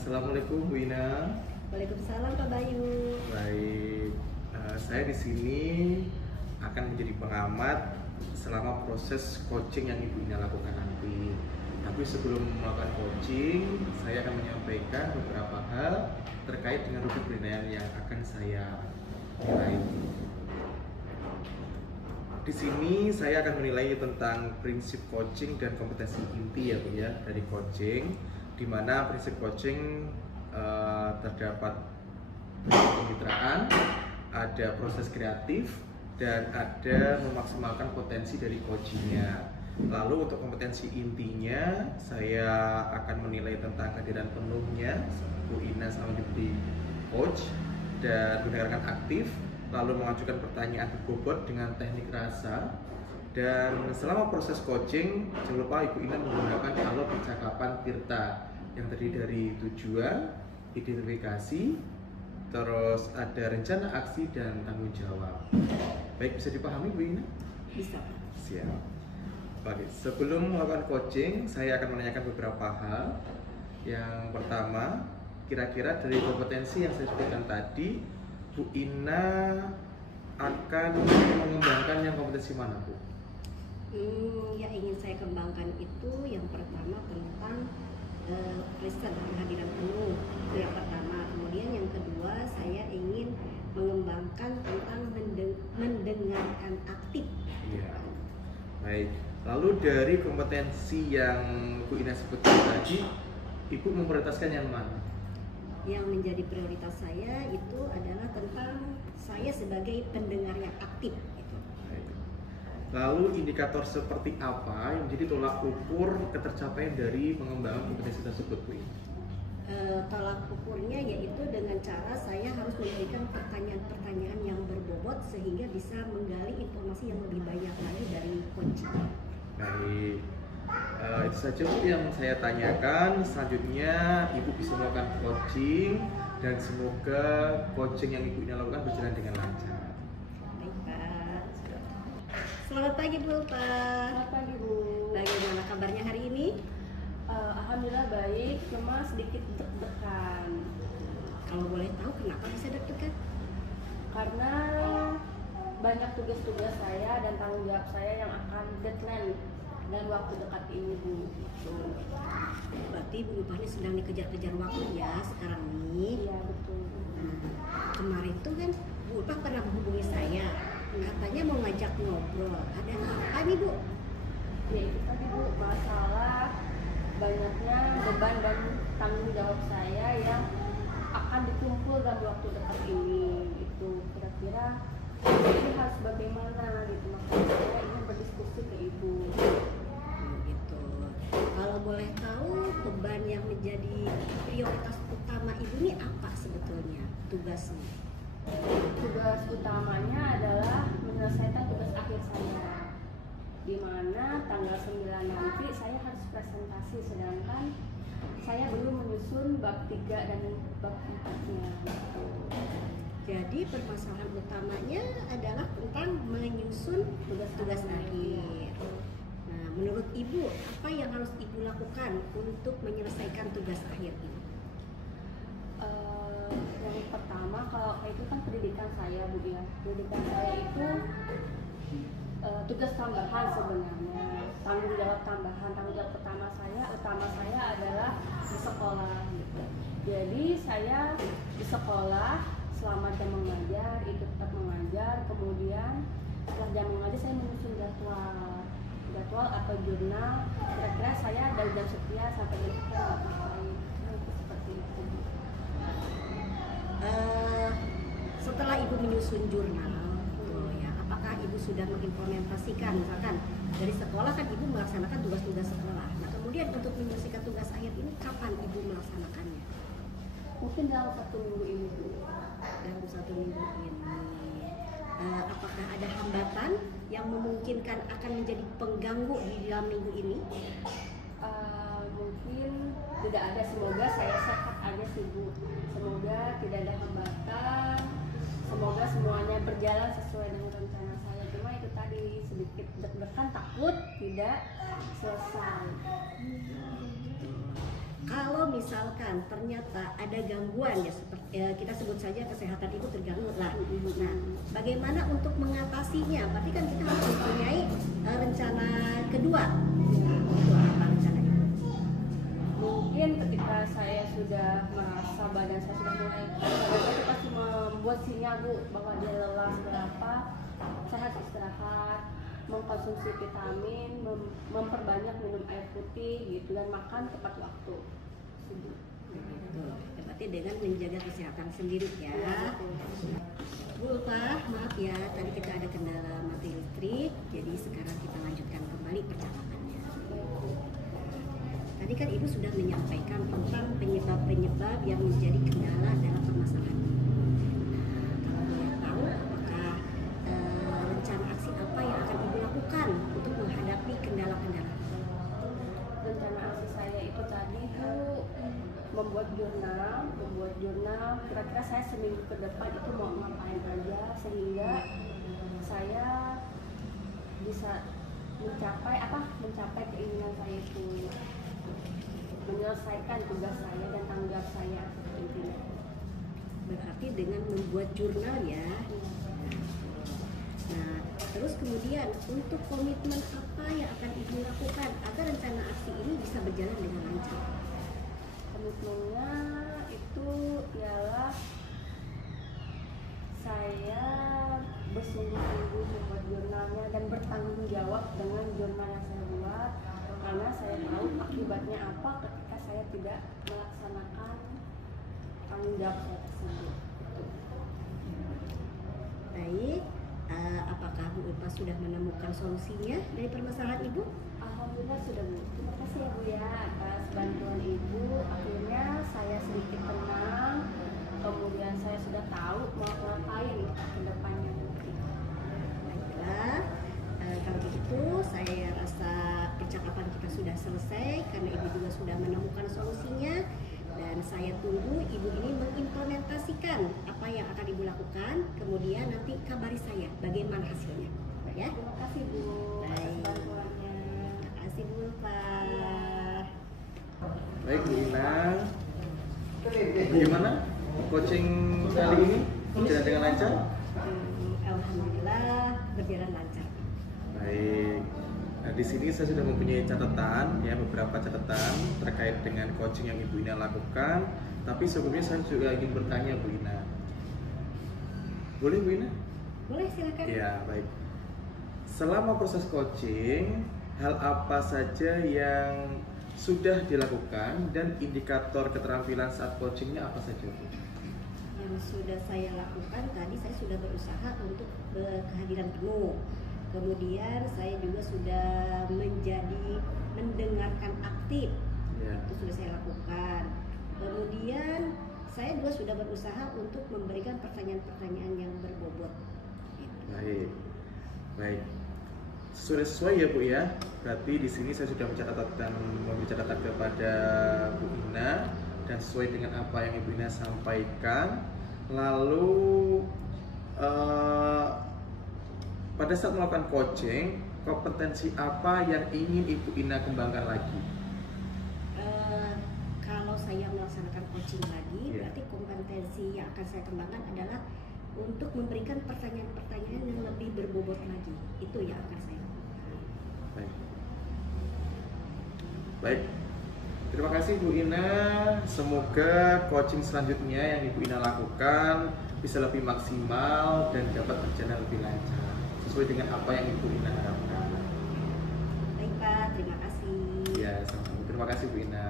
Assalamualaikum Bu Ina. Waalaikumsalam Pak Bayu. Baik, saya di sini akan menjadi pengamat selama proses coaching yang Ibu Ina lakukan nanti. Tapi sebelum melakukan coaching, saya akan menyampaikan beberapa hal terkait dengan rubrik penilaian yang akan saya nilai. Di sini saya akan menilai tentang prinsip coaching dan kompetensi inti ya Bu ya dari coaching, di mana prinsip coaching terdapat kemitraan, ada proses kreatif, dan ada memaksimalkan potensi dari coachingnya. Lalu untuk kompetensi intinya, saya akan menilai tentang kehadiran penuhnya Bu Ina sama diberi coach dan mendengarkan aktif, lalu mengajukan pertanyaan berbobot dengan teknik rasa. Dan selama proses coaching, jangan lupa Ibu Ina menggunakan alur percakapan Tirta yang terdiri dari tujuan, identifikasi, terus ada rencana aksi dan tanggung jawab. Baik, bisa dipahami Bu Ina? Bisa Pak. Siap. Baik, sebelum melakukan coaching, saya akan menanyakan beberapa hal. Yang pertama, kira-kira dari kompetensi yang saya sebutkan tadi, Bu Ina akan mengembangkan yang kompetensi mana Bu? Yang ingin saya kembangkan itu yang pertama tentang riset kehadiran penuh, itu yang pertama. Kemudian yang kedua saya ingin mengembangkan tentang mendengarkan aktif. Iya. Baik. Lalu dari kompetensi yang Bu Ina sebutkan tadi, Ibu memprioritaskan yang mana? Yang menjadi prioritas saya itu adalah tentang saya sebagai pendengar yang aktif. Gitu. Baik. Lalu indikator seperti apa yang menjadi tolak ukur ketercapaian dari pengembangan kompetensi tersebut Bu Ina? Tolak ukurnya yaitu dengan cara saya harus memberikan pertanyaan-pertanyaan yang berbobot sehingga bisa menggali informasi yang lebih banyak lagi dari coaching. Baik, itu saja Bu yang saya tanyakan. Selanjutnya Ibu bisa melakukan coaching dan semoga coaching yang Ibu lakukan berjalan dengan lancar. Baik Pak. Selamat pagi Bu Pak. Selamat pagi Bu. Bagaimana kabarnya hari ini? Alhamdulillah baik, cuma sedikit deg-degan. Kalau boleh tahu kenapa bisa deg-degan? Karena banyak tugas-tugas saya dan tanggung jawab saya yang akan deadline dan waktu dekat ini Bu. Berarti Bu Upah ini sedang dikejar-kejar waktu ya sekarang ini. Iya betul. Kemarin tuh kan Bu Upah pernah menghubungi saya, katanya mau ngajak ngobrol. Ada apa nih Bu? Ya itu tadi Bu, masalah banyaknya beban dan tanggung jawab saya yang akan ditumpul dalam waktu dekat ini. Itu kira-kira ini harus bagaimana gitu, makanya saya ingin berdiskusi ke Ibu. Gitu. Kalau boleh tahu beban yang menjadi prioritas utama Ibu ini apa sebetulnya tugasnya? Tugas utamanya adalah menyelesaikan tugas akhir saya, di mana tanggal 9 nanti saya harus presentasi, sedangkan saya belum menyusun bab 3 dan bab 4-nya. Jadi permasalahan utamanya adalah tentang menyusun tugas-tugas akhir. Nah, menurut Ibu, apa yang harus Ibu lakukan untuk menyelesaikan tugas akhir ini? Yang pertama, kalau itu kan pendidikan saya Bu ya. Pendidikan saya itu tugas tambahan sebenarnya, tanggung jawab tambahan. Tanggung jawab utama saya adalah di sekolah gitu. Jadi saya di sekolah selama jam mengajar itu tetap mengajar, kemudian setelah jam mengajar saya menyusun jadwal atau jurnal, kira-kira saya dari jam sekian sampai jam sekian ngapain, itu seperti itu. Setelah Ibu menyusun jurnal, ya, apakah Ibu sudah mengimplementasikan, misalkan dari sekolah kan Ibu melaksanakan tugas-tugas sekolah. Nah, kemudian untuk menyelesaikan tugas akhir ini kapan Ibu melaksanakannya? Mungkin dalam 1 minggu ini Bu. Dalam 1 minggu ini. Apakah ada hambatan yang memungkinkan akan menjadi pengganggu di dalam minggu ini? Mungkin tidak ada, semoga saya sehat aja sih Bu. Semoga tidak ada hambatan, semoga semuanya berjalan sesuai dengan rencana saya. Cuma itu tadi sedikit deg-degan, takut tidak selesai. Kalau misalkan ternyata ada gangguan ya seperti kita sebut saja kesehatan ibu terganggu lah. Nah, bagaimana untuk mengatasinya? Berarti kan kita harus mempunyai rencana kedua. Nah, itu apa rencana ibu? Mungkin ketika saya sudah merasa badan saya sudah mulai itu pasti membuat sinyal Bu bahwa dia lelah berapa, saya harus istirahat, mengkonsumsi vitamin, memperbanyak minum air putih gitu, dan makan tepat waktu. Betul. Berarti dengan menjaga kesehatan sendiri ya. Bu Ulfa, maaf ya, tadi kita ada kendala mati listrik, jadi sekarang kita lanjutkan kembali percakapannya. Tadi kan Ibu sudah menyampaikan tentang penyebab-penyebab yang menjadi kendala dalam permasalahan ini. Nah, kalau boleh tahu, apakah rencana aksi apa yang akan Ibu lakukan untuk menghadapi kendala-kendala? Rencana aksi saya itu tadi tuh membuat jurnal. Kira-kira saya seminggu ke depan itu mau ngapain aja sehingga saya bisa mencapai keinginan saya itu, menyelesaikan tugas saya dan tanggung jawab saya intinya. Berarti dengan membuat jurnal ya. Nah, terus kemudian untuk komitmen apa yang akan Ibu lakukan agar rencana aksi ini bisa berjalan dengan lancar? Komitmennya itu ialah saya bersungguh-sungguh membuat jurnalnya dan bertanggung jawab dengan jurnal yang saya buat, karena saya tahu akibatnya apa ketika saya tidak melaksanakan tanggung jawab saya tersebut. Baik, apakah Bu Ulfa sudah menemukan solusinya dari permasalahan Ibu? Alhamdulillah sudah Bu. Terima kasih ya Bu ya atas bantuan Ibu. Akhirnya saya sedikit tenang. Kemudian saya sudah tahu mau ngapain ke depannya. Baiklah, kalau begitu saya rasa percakapan kita sudah selesai karena Ibu juga sudah menemukan solusinya. Dan saya tunggu Ibu ini mengimplementasikan apa yang akan Ibu lakukan. Kemudian nanti kabari saya bagaimana hasilnya. Ya. Terima kasih Bu atas bantuannya. Terima kasih Bu Ulfa. Baik Bu Ina, bagaimana coaching kali ini berjalan dengan lancar? Alhamdulillah berjalan lancar. Baik. Nah, di sini saya sudah mempunyai catatan, ya, beberapa catatan terkait dengan coaching yang Ibu Ina lakukan. Tapi sebelumnya saya juga ingin bertanya Bu Ina. Boleh Bu Ina? Boleh, silakan. Ya, baik. Selama proses coaching, hal apa saja yang sudah dilakukan dan indikator keterampilan saat coachingnya apa saja Bu? Yang sudah saya lakukan tadi, saya sudah berusaha untuk kehadiran penuh. Kemudian saya juga sudah menjadi mendengarkan aktif, Ya. itu sudah saya lakukan. Kemudian saya juga sudah berusaha untuk memberikan pertanyaan-pertanyaan yang berbobot. Gitu. Baik, baik. Sesuai ya Bu ya. Berarti di sini saya sudah memberi catatan kepada Bu Ina dan sesuai dengan apa yang Ibu Ina sampaikan. Lalu pada saat melakukan coaching, kompetensi apa yang ingin Ibu Ina kembangkan lagi? Kalau saya melaksanakan coaching lagi, Ya. berarti kompetensi yang akan saya kembangkan adalah untuk memberikan pertanyaan-pertanyaan yang lebih berbobot lagi. Itu yang akan saya lakukan. Baik. Baik. Terima kasih Bu Ina. Semoga coaching selanjutnya yang Ibu Ina lakukan bisa lebih maksimal dan dapat berjalan lebih lancar sesuai dengan apa yang Ibu Ina harapkan. Baik Pak, terima kasih. Ya, sama-sama. Terima kasih Bu Ina.